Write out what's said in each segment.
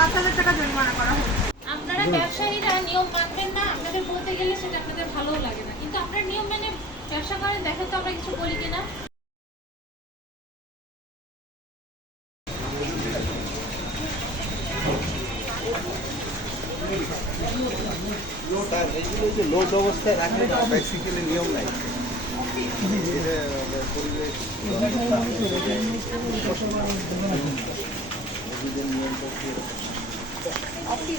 5,000 টাকা জরিমানা করা হয়েছে। আপনারা ব্যবসায়ীরা নিয়ম মানবেন না, আপনাদের বলতে গেলে সেটা আপনাদের ভালোও লাগে না, কিন্তু আপনারা নিয়ম মেনে ব্যবসা করেন, দেখেন তো আমরা কিছু বলি কিনা। লোড অবস্থায় রাখলে বেসিক্যালি নিয়ম নাই। আপনি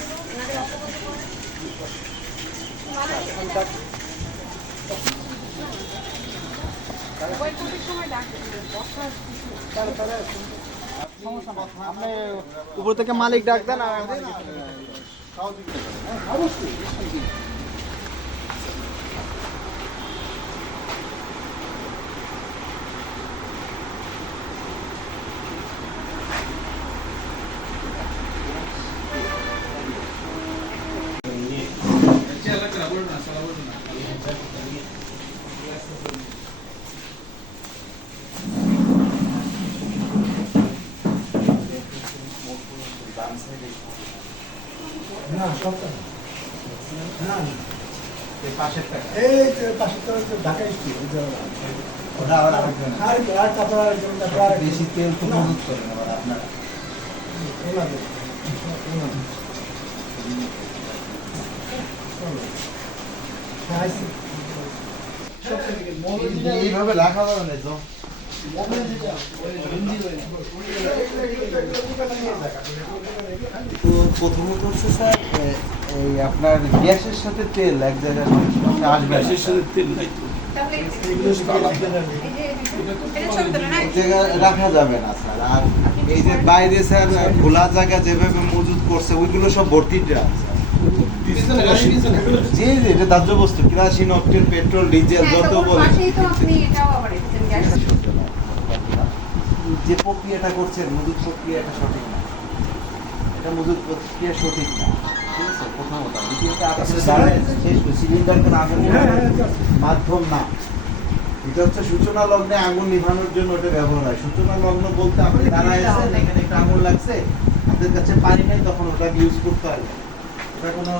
উপর থেকে মালিক ডাক দেন আর অবশ্যই না সবটা না এই পাশের টাকা এই যে পাশের তলা যে ঢাকা স্টিল ওটা আবার আরেকজন আর তারপর আরেকজন তারপর আরেকজন বেশি তেল তো মজুত করেন আবার আপনারা। ওনাদের এইভাবে রাখা যাবে না তো। তো প্রথমত হচ্ছে স্যার এই আপনার গ্যাসের সাথে তেল এক জায়গায় আসবে না। এক জায়গায় রাখা যাবে না স্যার। আর এই যে বাইরে স্যার খোলা জায়গা যেভাবে মজুত করছে ওইগুলো সব ভর্তিটা জি জি এটা দাহ্য বস্তু কেরোসিন অকটেন পেট্রোল ডিজেল যত বলে যে প্রক্রিয়াটা করছেন মজুত প্রক্রিয়াটা সঠিক না। এটা মজুত প্রক্রিয়া সঠিক না, ঠিক আছে প্রথমত। দ্বিতীয়ত আপনাদের জানেন সেই সিলিন্ডারকে আগুন মাধ্যম না, এটা হচ্ছে সূচনা লগ্নে আগুন নিভানোর জন্য ওটা ব্যবহার হয়। সূচনা লগ্ন বলতে আপনি দাঁড়ায় আছেন, এখানে একটা আগুন লাগছে, আপনাদের কাছে পানি নেই, তখন ওটাকে ইউজ করতে হবে। ওটা কোনো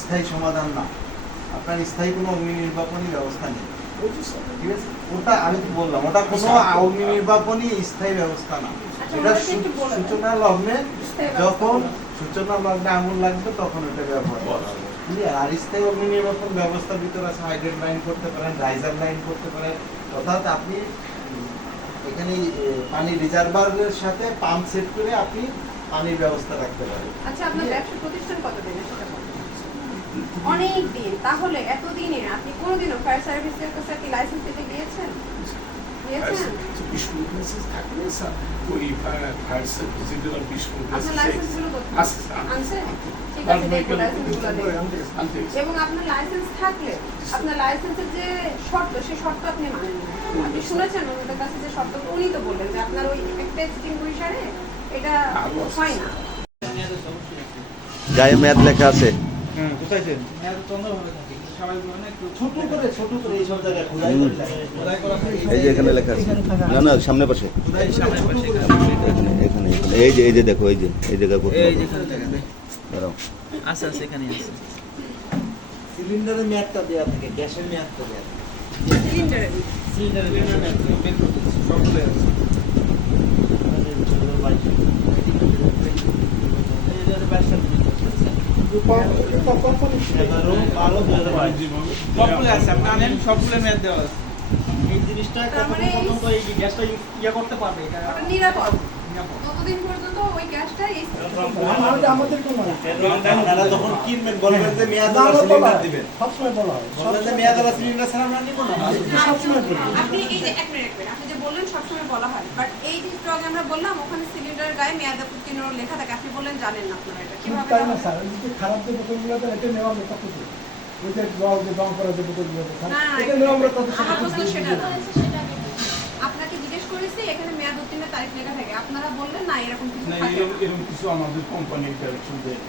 স্থায়ী সমাধান না। আপনার স্থায়ী কোনো অগ্নি নির্বাপনী ব্যবস্থা নেই, ঠিক আছে। ওটা আমি তো বললাম ওটা কোনো অগ্নি নির্বাপনী স্থায়ী ব্যবস্থা না। এটা সূচনা লগ্নে যখন সূচনা লগ্নে আগুন লাগবে তখন ওটা ব্যবহার করা হবে। ক্লিয়ার? আর স্থায়ী অগ্নি নির্বাপন ব্যবস্থার ভিতরে আছে হাইড্রেট লাইন করতে পারেন, রাইজার লাইন করতে পারেন, অর্থাৎ আপনি এখানে পানি রিজার্ভারের সাথে পাম্প সেট করে আপনি পানির ব্যবস্থা রাখতে পারেন। আচ্ছা, আপনার ব্যবসা প্রতিষ্ঠান কতদিন সেটা বলুন। অনেক দিন, তাহলে এতদিনে আপনি কোনোদিনও ফায়ার সার্ভিসের কাছে কি লাইসেন্স দিতে গিয়েছেন? গিয়েছেন? আপনার লাইসেন্সগুলো কোথায়? আনছেন? ঠিক আছে, দেখুন লাইসেন্সগুলো দেখুন। এবং আপনার লাইসেন্স থাকলে আপনার লাইসেন্সের যে শর্ত, সেই শর্ত আপনি মানেন না। আপনি শুনেছেন ওনাদের কাছে যে শর্ত, উনি তো বললেন যে আপনার ওই একটা এক্সটিংগুইশারে এটা হয় না। গায়ে মেয়াদ লেখা আছে। কোথায় দেন? ছোট করে এই সব জায়গায় খোদাই করে লেখা। এই যে এখানে লেখা আছে। না না সামনে পাশে এখানে এখানে এখানে এই যে দেখো এই জায়গা করতে হবে। দাঁড়াও। আচ্ছা আচ্ছা এখানে আছে। সিলিন্ডারের মেয়াদটা দেওয়া থাকে, গ্যাসের মেয়াদটা দেওয়া থাকে। সিলিন্ডারে সিলিন্ডারের মেয়াদটা বের করতে সবগুলো আছে। সবগুলো আছে, আপনি আনেন, সবগুলো মেয়াদ দেওয়া আছে। এই জিনিসটা তার মানে কতদিন পর্যন্ত এই গ্যাসটা ইয়া করতে পারবে? এটা ওটা নিরাপদ। ততদিন পর্যন্ত ওই গ্যাসটা আমাদের কোনো আপনারা যখন কিনবেন বলবেন যে মেয়াদওয়ালা সিলিন্ডার দিবেন, সবসময় বলা হয় বলবেন যে মেয়াদওয়ালা সিলিন্ডার ছাড়া আমরা নিব না। সবসময় বলি আপনি এই যে এক মিনিট আপনি যে বললেন সবসময় বলা হয়, বাট এই যে আগে আমরা বললাম ওখানে সিলিন্ডারের গায়ে মেয়াদ উত্তীর্ণ লেখা থাকে, আপনি বললেন জানেন না আপনারা এটা কিভাবে? তাই না স্যার, এই যে খারাপ যে বোতলগুলো তো এটা নেওয়া লেখা থাকে, ওই যে রং করা যে বোতলগুলো না, এটা নেওয়া আমরা তাদের আমার সাথে প্রশ্ন সেটা না। আপনাকে জিজ্ঞেস করেছি এখানে মেয়াদ উত্তীর্ণের তারিখ লেখা থাকে, আপনারা বললেন না এরকম কিছু থাকে না। এরকম কিছু আমাদের কোম্পানির ডাইরেকশন দেয়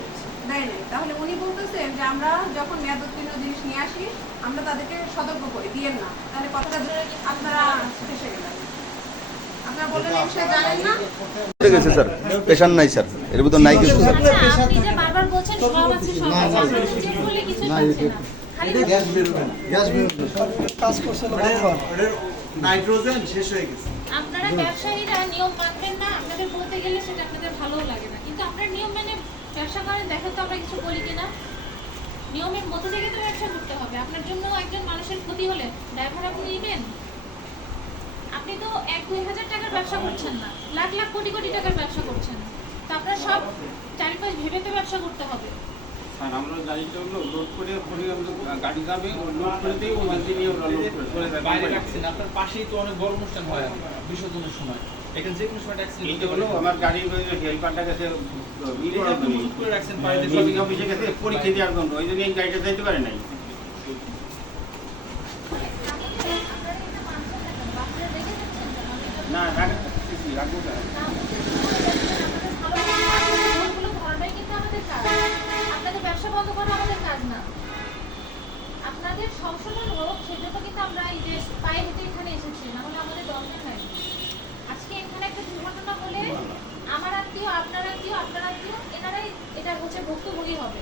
দেয় নাই। তাহলে উনি বলতেছেন যে আমরা যখন মেয়াদ উত্তীর্ণ জিনিস নিয়ে আসি আমরা তাদেরকে সতর্ক করি, দিয়েন না। তাহলে কথাটা আপনারা ফেসে গেলেন। আপনারা বললেন এই বিষয়ে জানেন না? ঠিক আছে স্যার, পেশেন্ট নাই স্যার, এর ভিতর নাই কিছু স্যার। আচ্ছা, আপনি যে বারবার বলছেন সব আছে, সব আছে, আপনারা তো চেক করলে কিছুই পাচ্ছেন না। খালি গ্যাস বেরোবে না। গ্যাস কাজ করছে নাইট্রোজেন শেষ হয়ে গেছে। আপনারা ব্যবসায়ীরা নিয়ম মানবেন না, আপনাদের বলতে গেলে সেটা আপনাদের ভালোও লাগে না, কিন্তু আপনারা নিয়ম মেনে ব্যবসা করেন, দেখেন তো আমরা কিছু বলি কিনা। নিয়মের মধ্যে থেকে তো ব্যবসা করতে হবে। আপনার জন্য একজন মানুষের ক্ষতি হলে ড্রাইভার আপনি নেবেন? আপনি তো 1-2 হাজার টাকার ব্যবসা করছেন না, লাখ লাখ কোটি কোটি টাকার ব্যবসা করছেন। তো আপনার সব চারিপাশ ভেবে তো ব্যবসা করতে হবে। স্যার আমরা গাড়িটা হলো লোড করে ওখানে আমরা গাড়ি যাবে লোড করে দিই, ওখান থেকে নিয়ে ওরা লোড করে চলে যায়। বাইরে রাখছেন, আপনার পাশেই তো অনেক বড় অনুষ্ঠান হয় বিসর্জনের সময়, এখানে যে কোনো সময় ট্যাক্সি এইটা হলো আমার গাড়ির হেল্পারটা গেছে মজুত করে রাখছেন বাইরে শপিং অফিসে গেছে পরীক্ষা দেওয়ার জন্য, ওই জন্য এই গাড়িটা যাইতে পারে নাই। না রাখবো কেন? আপনাদের ব্যবসা বন্ধ করা আমাদের কাজ না। আপনাদের সংশোধন হোক সেজন্য কিন্তু আমরা এই যে পায়ে হেঁটে এখানে এসেছি, না হলে আমাদের দরকার নাই। আজকে এখানে একটা দুর্ঘটনা হলে আমার আত্মীয়, আপনার আত্মীয়, আপনার আত্মীয়, এনারাই এটা হচ্ছে ভুক্তভোগী হবে।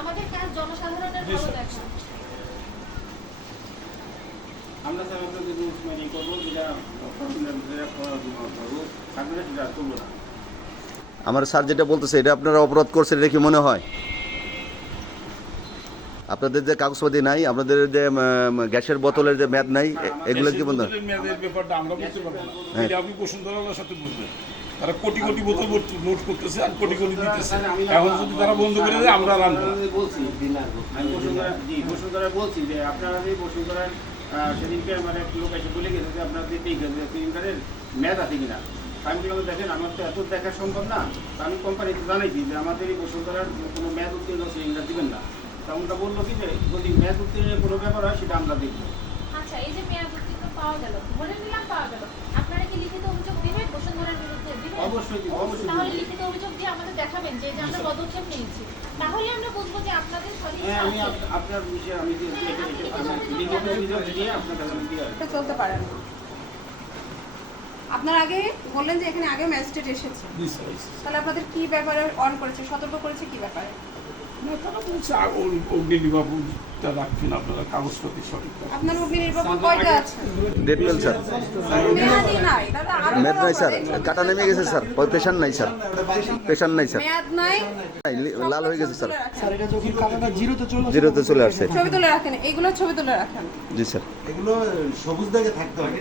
আমাদের কাজ জনসাধারণের ভালো দেখা। আমরা স্যার আপনাদের রুলস মেনে করবো, যেটা রুলস থাকবে না সেটা করবো না। আমার স্যার যেটা বলতেছে এটা আপনারা অপরাধ করছেন, এটা কি মনে হয়? আপনাদের যে কাগজপাতি নাই, আপনাদের যে গ্যাসের বোতলের যে মেয়াদ নাই, এগুলো কি বন্ধ? মেয়াদের ব্যাপারটা আমরা বলতে পারবো না, হ্যাঁ। এটা আপনি বসুন্ধরার সাথে বুঝবেন। তারা কোটি কোটি বোতল লোড করতেছে আর কোটি কোটি দিতেছে। এখন যদি তারা বন্ধ করে দেয় আমরা রানবো না। বলছি আমি বসুন্ধরা বলছি যে আপনারা যে বসুন্ধরার সেদিনকে মানে লোক এসে বলে গেছে যে আপনাদের এই সিলিন্ডারের মেয়াদ আছে কিনা। আমি বললাম দেখেন আমার তো এত দেখা সম্ভব না, তো আমি কোম্পানিতে জানাইছি যে আমাদের এই বসুন্ধরার কোনো মেয়াদ উত্তীর্ণ সিলিন্ডার দিবেন না। তেমনটা বললো কি যে যদি মেয়াদ উত্তীর্ণের কোনো ব্যাপার হয় সেটা আমরা দেখবো। আচ্ছা, এই যে মেয়াদ উত্তীর্ণ পাওয়া গেল, ধরে নিলাম পাওয়া গেল, আপনারা কি লিখিত অভিযোগ দিবেন বসুন্ধরার বিরুদ্ধে? দিবেন? অবশ্যই দিব, অবশ্যই তাহলে দিব। লিখিত অভিযোগ দিয়ে আমাদের দেখাবেন যে আমরা পদক্ষেপ নিয়েছি, তাহলে আমরা বুঝবো যে আপনাদের সঠিক হ্যাঁ আমি আছে। আপনার বিষয়ে আমি লিখিত অভিযোগ দিয়ে আপনার কাছে আমি দিয়ে আসবো। এটা চলতে পারেন না। আপনার আগে বললেন যে এখানে আগে ম্যাজিস্ট্রেট এসেছে, তাহলে আপনাদের কি ব্যাপারে অন করেছে, সতর্ক করেছে কি ব্যাপারে? না, তারা বলছে অগ্নি নির্বাপনটা রাখবেন আপনারা, কাগজপাতি সঠিক রাখবেন। আপনার অগ্নি নির্বাপন কয়টা আছে? ডেট পেল স্যার, মেয়াদই নাই, তাহলে আরো মেয়াদ নাই স্যার, কাটা নেমে গেছে স্যার, পেশেন্ট নাই স্যার, পেশেন্ট নাই স্যার, মেয়াদ নাই, লাল হয়ে গেছে স্যার, স্যার এটা যখন কাটাটা জিরোতে চলে আসছে। ছবি তুলে রাখেন, এইগুলো ছবি তুলে রাখেন। জি স্যার। এগুলো সবুজ দাগে থাকতে হবে।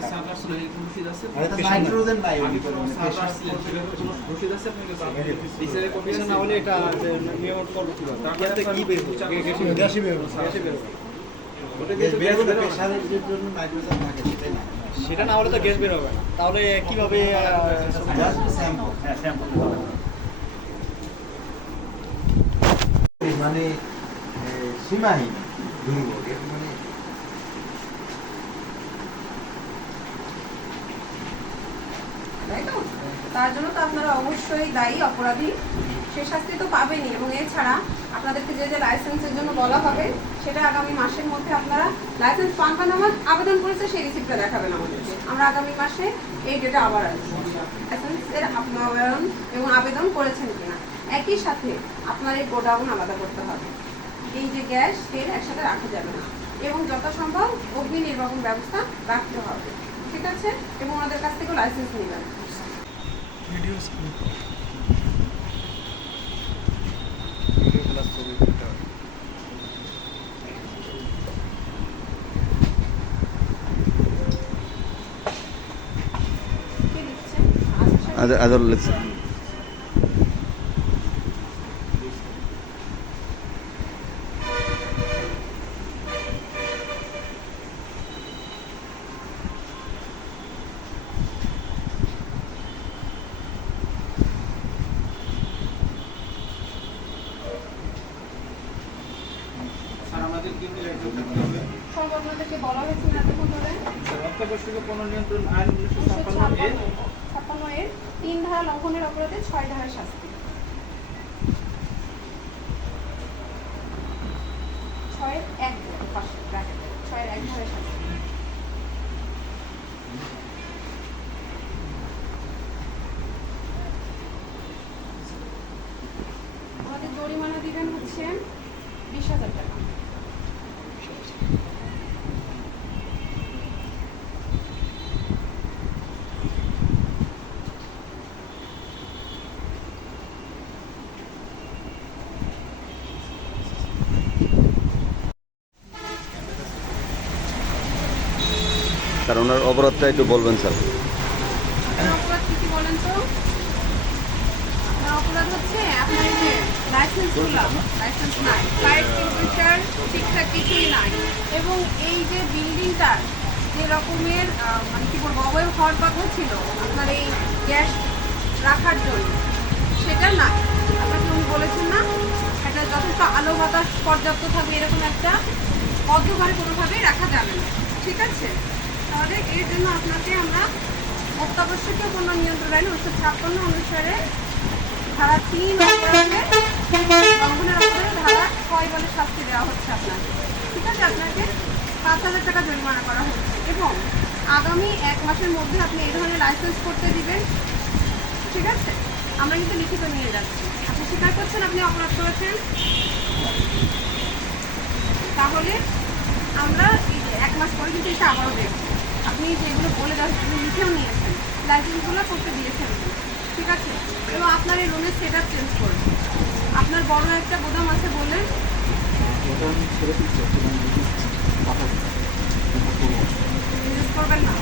রসিদ আছে, আর এটা নাইট্রোজেন নাই ওর আগে ভিতরে, কোনো মানে সার্ভার pressure ছিলেন, সেটার কোনো রসিদ আছে আপনার কাছে? বিচারের কপি আছে না হলে এটা নিয়ম করবো কিভাবে? তারপরে কি বের হবে? গ্যাসই বের হবে। গ্যাসে বের হবে। ওটা গ্যাস গ্যাসে বের বের হলে হবে না? প্রেসারের জন্য নাইট্রোজেন থাকে, সেটাই না। সেটা না হলে তো গ্যাস বের হবে না। তাহলে কিভাবে জাস্ট স্যাম্পল। হ্যাঁ স্যাম্পল মানে সীমাহীন দুর্ভোগ, এর মানে তাই তো? তার জন্য তো আপনারা অবশ্যই দায়ী, অপরাধী, সে শাস্তি তো পাবেনই। এবং এছাড়া আপনাদেরকে যে যে লাইসেন্সের জন্য বলা হবে সেটা আগামী মাসের মধ্যে আপনারা লাইসেন্স পান আবেদন করেছে সেই রিসিপ্টটা দেখাবেন আমাদেরকে। আমরা আগামী মাসে এই ডেটা আবার আসবো লাইসেন্সের নবায়ন এবং আবেদন করেছেন কিনা। একই সাথে আপনার এই গোডাউন আলাদা করতে হবে, এই যে গ্যাস তেল একসাথে রাখা যাবে না, এবং যথাসম্ভব অগ্নি নির্বাপন ব্যবস্থা রাখতে হবে, ঠিক আছে? এবং ওনাদের কাছ থেকে লাইসেন্স নেবেন। কে লিখছেন? আচ্ছা, আদর লিখছে। স্যার আমাদের কিন্তু একজন থাকতে হবে। সব আপনাদেরকে বলা হয়েছে না এতক্ষণ ধরে? অত্যাবশ্যকীয় পণ্য নিয়ন্ত্রণ আইন 1956 এর 56 এর 3 ধারা লঙ্ঘনের অপরাধে 6 ধারার শাস্তি। 6-1 পাশে ব্র্যাকেটে 6-1 ধারার শাস্তি। দিচ্ছেন 20,000 টাকা। স্যার ওনার অপরাধটা একটু বলবেন স্যার। আপনার অপরাধ কি বলেন তো? আপনার অপরাধ হচ্ছে আপনার এই যে লাইসেন্স নাই, ফায়ার এক্সটিংগুইশার ঠিকঠাক কিছুই নাই, এবং এই যে বিল্ডিংটার যে রকমের মানে কি বলবো অবয়ব হওয়ার কথা ছিল আপনার এই গ্যাস রাখার জন্য, সেটা নাই। আপনাকে উনি বলেছেন না এটা যথেষ্ট আলো বাতাস পর্যাপ্ত থাকবে এরকম একটা অন্ধকারে কোনোভাবেই রাখা যাবে না, ঠিক আছে? তাহলে এর জন্য আপনাকে আমরা অত্যাবশ্যকীয় পণ্য নিয়ন্ত্রণ আইন 1956 অনুসারে ধারা 3 লঙ্ঘনের অপরাধে ধারা 6 বলে শাস্তি দেওয়া হচ্ছে আপনাকে, ঠিক আছে? আপনাকে 5,000 টাকা জরিমানা করা হচ্ছে এবং আগামী 1 মাসের মধ্যে আপনি এই ধরনের লাইসেন্স করতে দিবেন, ঠিক আছে? আমরা কিন্তু লিখিত নিয়ে যাচ্ছি। আপনি স্বীকার করছেন আপনি অপরাধ করেছেন, তাহলে আমরা এই 1 মাস পরে কিন্তু এটা আবারও দেখব। আপনি যেগুলো বলে যাচ্ছেন লিখেও নিয়েছেন, লাইসেন্সগুলো করতে দিয়েছেন, ঠিক আছে? এবং আপনার এই রুমের সেট আপ চেঞ্জ করবেন। আপনার বড় একটা গোদাম আছে বললেন, বিজনেস করবেন না।